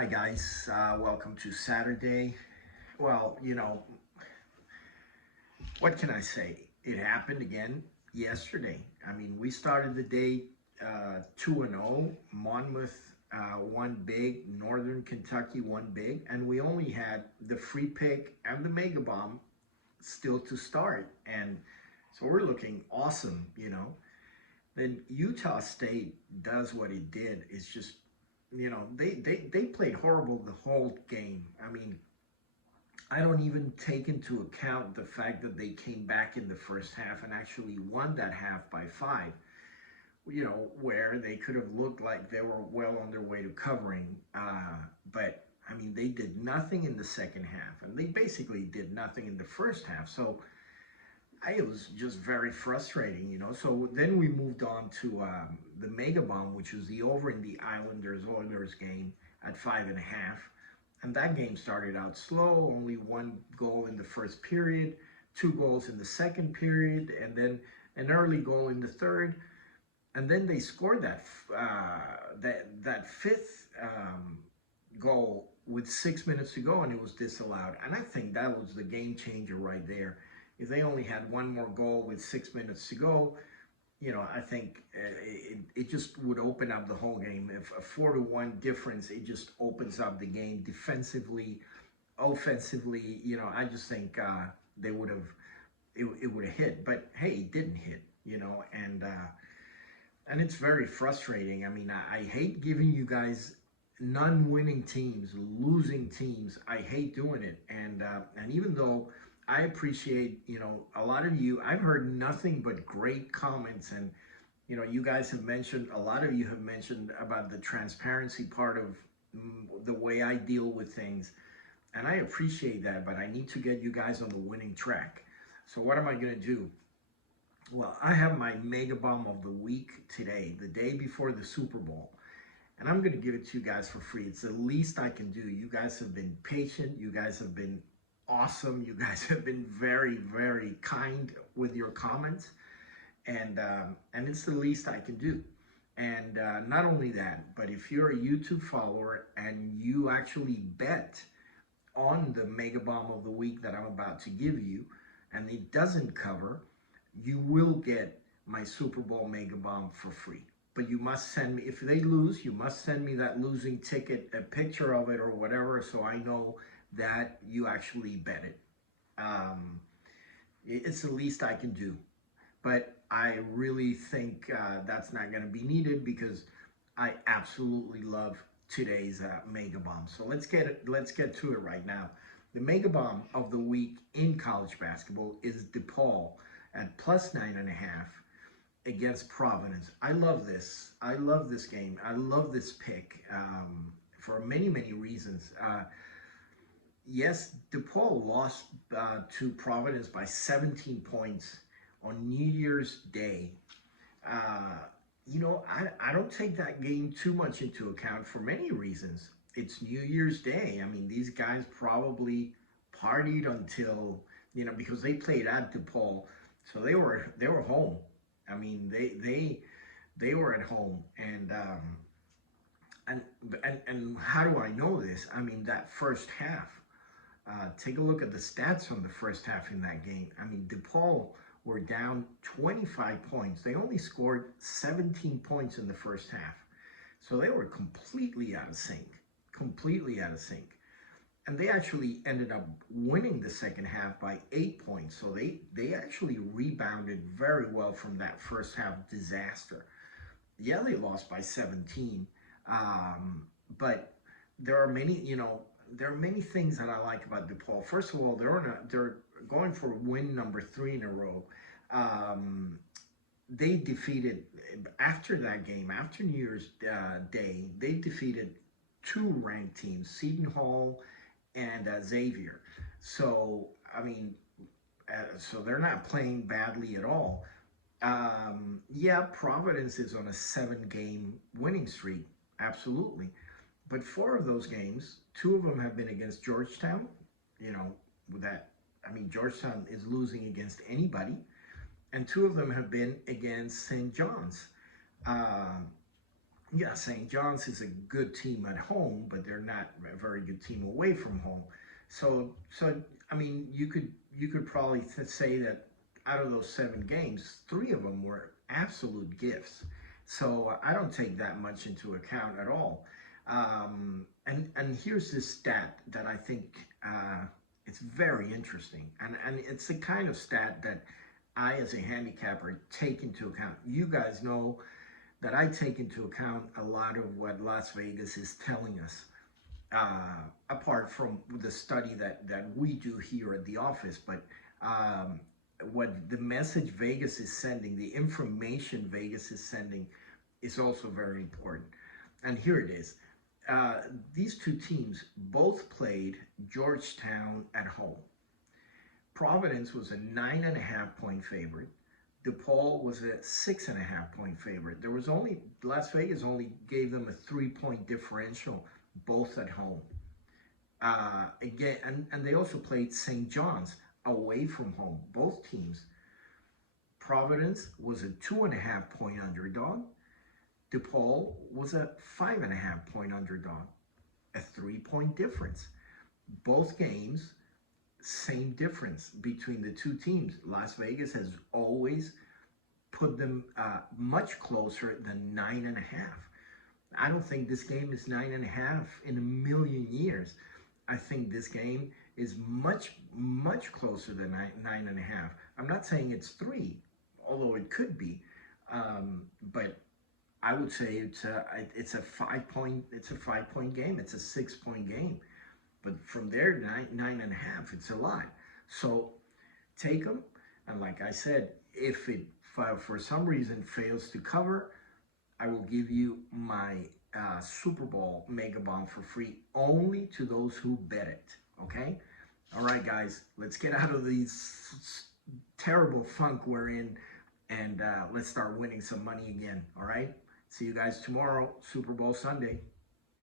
Hi guys, welcome to Saturday. Well, what can I say? It happened again yesterday. I mean, we started the day 2-0. Monmouth won big, Northern Kentucky won big, and we only had the free pick and the mega bomb still to start. And so we're looking awesome. Then Utah State does what it did. It's just, they played horrible the whole game. I mean, I don't even take into account the fact that they came back in the first half and actually won that half by 5, where they could have looked like they were well on their way to covering. But, I mean, they did nothing in the second half, and they basically did nothing in the first half. So it was just very frustrating. So then we moved on to the Mega Bomb, which was the over in the Islanders-Oilers game at 5.5. And that game started out slow, only one goal in the first period, 2 goals in the second period, and then an early goal in the third. And then they scored that fifth goal with 6 minutes to go, and it was disallowed. And I think that was the game changer right there. If they only had one more goal with 6 minutes to go, I think it just would open up the whole game. If a 4-1 difference, it just opens up the game defensively, offensively. I just think they would have, it would have hit. But hey, it didn't hit. And it's very frustrating. I mean, I hate giving you guys non-winning teams, losing teams. I hate doing it. And even though I appreciate, a lot of you, I've heard nothing but great comments, and, you guys have mentioned, a lot of you have mentioned about the transparency part of the way I deal with things, and I appreciate that, but I need to get you guys on the winning track. So what am I going to do? Well, I have my mega bomb of the week today, the day before the Super Bowl, and I'm going to give it to you guys for free. It's the least I can do. You guys have been patient. You guys have been awesome. You guys have been very, very kind with your comments, and it's the least I can do. And not only that, but if you're a YouTube follower and you actually bet on the mega bomb of the week that I'm about to give you, and it doesn't cover, you will get my Super Bowl mega bomb for free. But you must send me, if they lose, you must send me that losing ticket, a picture of it or whatever, so I know that you actually bet it. It's the least I can do. But I really think that's not going to be needed because I absolutely love today's mega bomb. So let's get to it right now. The mega bomb of the week in college basketball is DePaul at plus 9.5 against Providence. I love this. I love this game. I love this pick for many, many reasons. Yes, DePaul lost to Providence by 17 points on New Year's Day. I don't take that game too much into account for many reasons. It's New Year's Day. I mean, these guys probably partied until, because they played at DePaul, so they were home. I mean, they were at home, and how do I know this? I mean, that first half. Take a look at the stats from the first half in that game. I mean, DePaul were down 25 points. They only scored 17 points in the first half. So they were completely out of sync. Completely out of sync. And they actually ended up winning the second half by 8 points. So they actually rebounded very well from that first half disaster. Yeah, they lost by 17. But there are many things that I like about DePaul. First of all, they're going for win number 3 in a row. They defeated, after that game, after New Year's Day, they defeated 2 ranked teams, Seton Hall and Xavier. So, I mean, so they're not playing badly at all. Yeah, Providence is on a 7-game winning streak, absolutely. But 4 of those games, 2 of them have been against Georgetown. Georgetown is losing against anybody. And 2 of them have been against St. John's. Yeah, St. John's is a good team at home, but they're not a very good team away from home. So I mean, you could probably say that out of those 7 games, 3 of them were absolute gifts. So I don't take that much into account at all. And here's this stat that I think it's very interesting, and it's the kind of stat that I, as a handicapper, take into account. You guys know that I take into account a lot of what Las Vegas is telling us, apart from the study that we do here at the office. But um, what the message Vegas is sending, the information Vegas is sending, is also very important. And here it is. These two teams both played Georgetown at home. Providence was a 9.5 point favorite. DePaul was a 6.5 point favorite. There was only Las Vegas only gave them a 3 point differential, both at home. Again, and they also played St. John's away from home. Both teams. Providence was a 2.5 point underdog. DePaul was a 5.5 point underdog. A 3 point difference. Both games, same difference between the two teams. Las Vegas has always put them much closer than 9.5. I don't think this game is 9.5 in a million years. I think this game is much, much closer than 9.5. I'm not saying it's 3, although it could be, but I would say it's a 5 point game. It's a 6 point game. But from there, 9.5, it's a lot. So take them. And like I said, if it for some reason fails to cover, I will give you my Super Bowl mega bomb for free, only to those who bet it. Okay? All right, guys, let's get out of these terrible funk we're in, and let's start winning some money again. All right? See you guys tomorrow, Super Bowl Sunday.